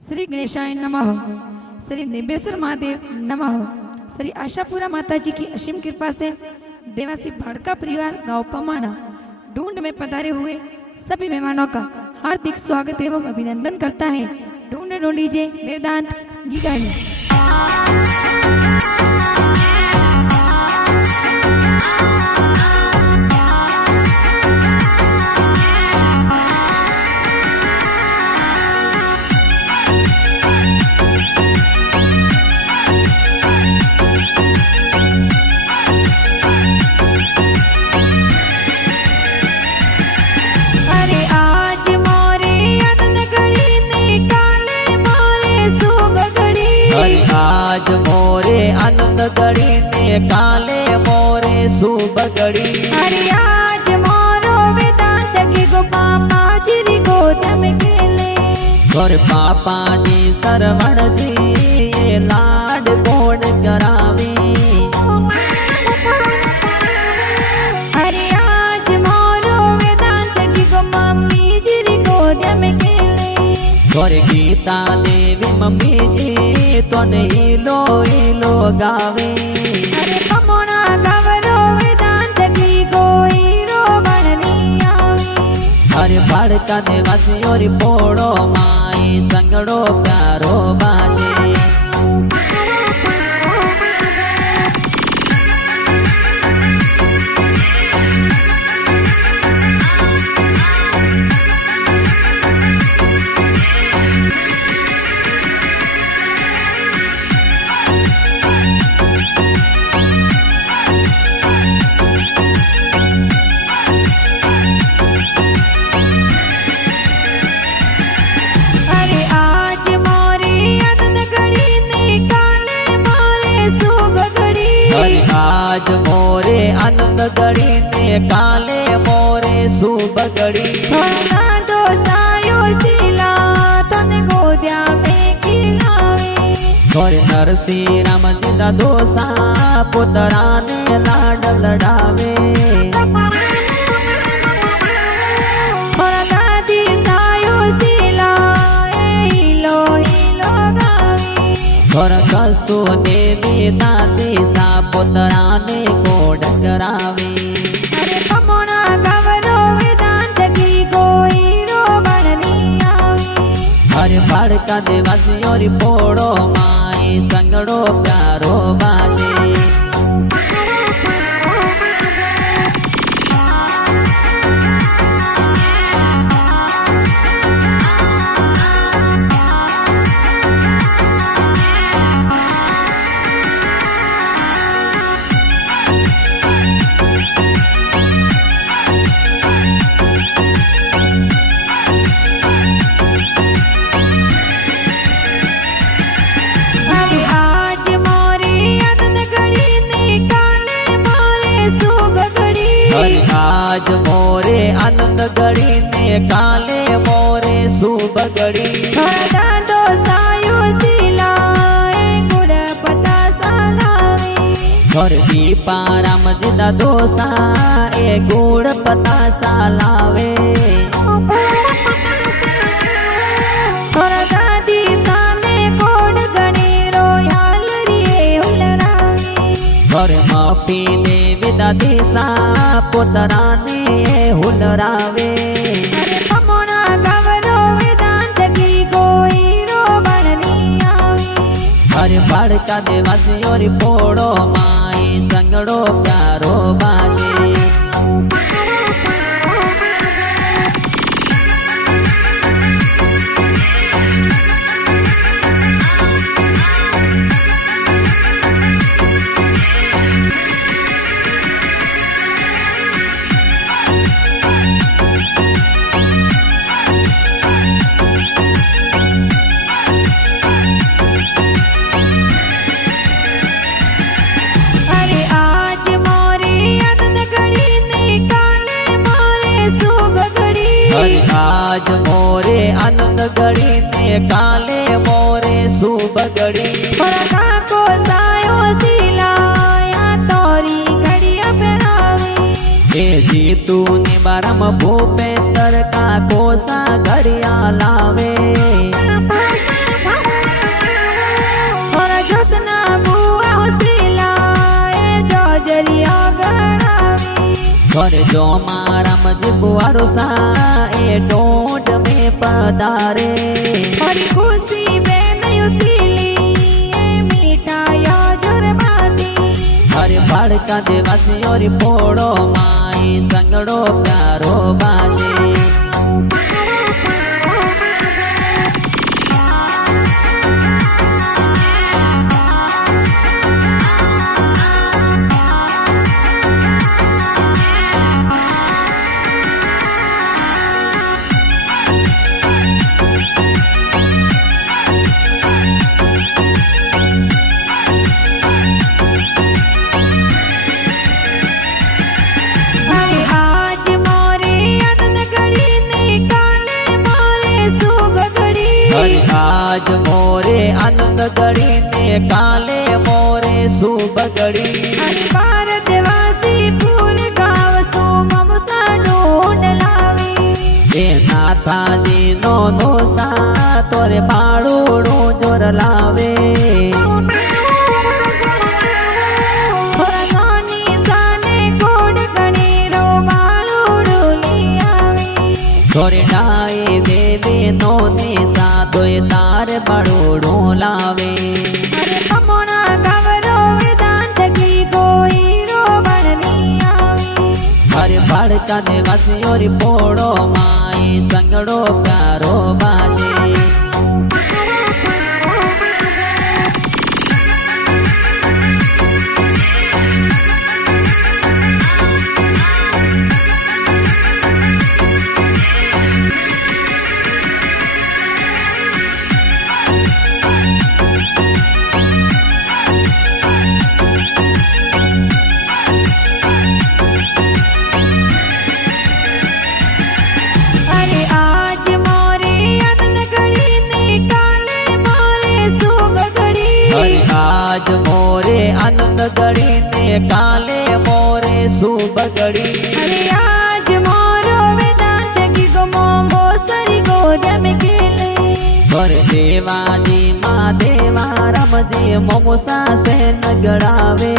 श्री गणेशाय नमः। श्री निबेसर महादेव नमः। श्री आशापुरा माताजी की असीम कृपा से देवासी भाड़का परिवार गांव पमाना ढूंढ में पधारे हुए सभी मेहमानों का हार्दिक स्वागत एवं अभिनंदन करता है ढूंढ ढूंढीजे वेदांत गीगानी। आज मोरे आनंद गड़ी ने काले मोरे शुभ गड़ी। अरे आज मोरो वेदांत की गो पापा जी गोद में खेले और पापा जी सरवण जी ये लाड कोड करावी। अरे आज मोरो वेदांत की गो मम्मी जी गोद में खेले और गीता देवी मम्मी जी तो नहीं लो गावे। अरे कमोना गवरो वेदांत की कोई रो बननी आवे। हर भड़का देवासी और पोड़ो माई संगड़ो प्यारो बाजे। आज मोरे आनंद गड़ी ने काले मोरे शुभ गड़ी। दो सायो सिला तने गोद्या में खिलावे और नरसी राम जी दा दोसा पुतरा ने लाड लड़ावे। और दादी सायो सिला हिलो हिलो गावे और कस्तु देवी दादी सा पुतरा ने कोड करावे। अरे कमोना गवरो वेदांत की कोई रो बननी आवे। हर भड़का देवासी और पोड़ो माई संगड़ो प्यारो बाजे। आज मोरे आनंद गड़ी ने काले मोरे शुभ गड़ी। दो सायो सिला गुड़ पता सालावे और दीपा राम जी दा दोसा ए गुड़ पता सालावे। और दादी साने कोड गणी रोयाल रे हुलरावे और मापी देवी दादी सा पुतरा ने हुलरावे। अरे कमोना गवरो वेदांत की कोई रो बननी आवे। हर भड़का देवासी और पोड़ो माई संगड़ो प्यारो बाजे। आज मोरे आनंद गड़ी ने काले मोरे शुभ गड़ी। को सायो सिलाया तोरी घड़िया पहरावे हे जीतू ने बारम भूपेंद्र का कोसा घड़िया लावे। और जो मारा मजे कुआरो सा ए डोंट में पधारे और खुशी बेन युसीली ए मिठाया जुरमाती हर बड़का देवासी और पोड़ो माई संगड़ो प्यारो बाजे आज मोरे आनंद गड़ी ने काले मोरे शुभ गड़ी बार देवासी पूर गाव सो ममसा ढूंढ लावी ए नाथा जी नो सा तोरे बाड़ूड़ू जोर लावे तोरे डाए देवे नोने सा दोय तार बड़ोड़ो लावे अरे कमोना गवरो वेदांत की कोई रो बननी आवी हर बड़का देवासी और पोड़ो माई संगड़ो प्यारो बाजे आज मोरे आनंद गड़ी ने काले मोरे शुभ गड़ी अरे आज मोरो वेदांत की गुमो मोसरी गोदम खेले और देवाजी माँ देवा राम जी मोमुसा से नगड़ावे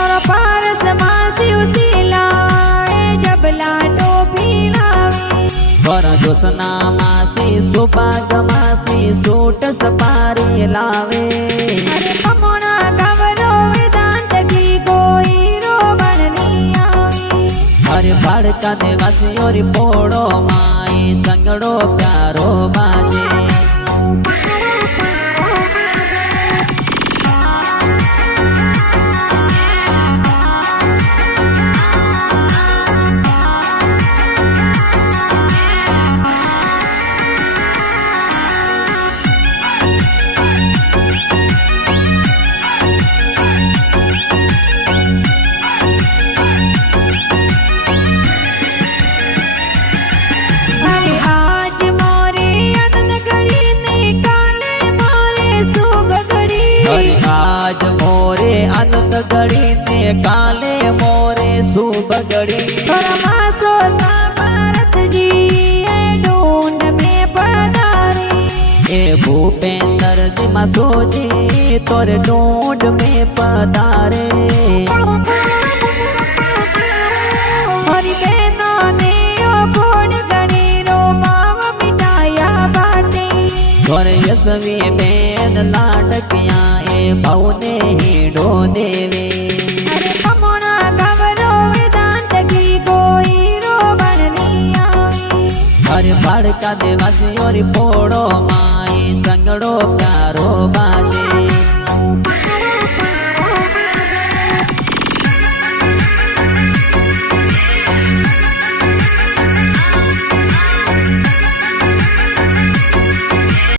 और पारस मासी उसी लाए जब लाटो भी लावे और जोसना मासी सुभाग मासी सूट सपारी लावे अरे कमोना गवरो वेदांत की कोई रो बननी आवी हर बड़का देवासी और पोड़ो माई संगड़ो प्यारो बाजे आज मोरे आनंद गड़ी ने काले मोरे शुभ गड़ी परमासो भारत जी ए ढूंढ में पधारे ए भूपेंद्र जी मासो जी तोरे ढूंढ में पधारे और बेनो ने ओ भोड़ गणी रो माव मिठाया बाटे और यसवी बेन लाडकिया भावने हीडो देवे अरे कमोना गवरो वेदांत की कोई रो बननी आवी हर बड़का देवासी और पोड़ो माई संगड़ो प्यारो बाजे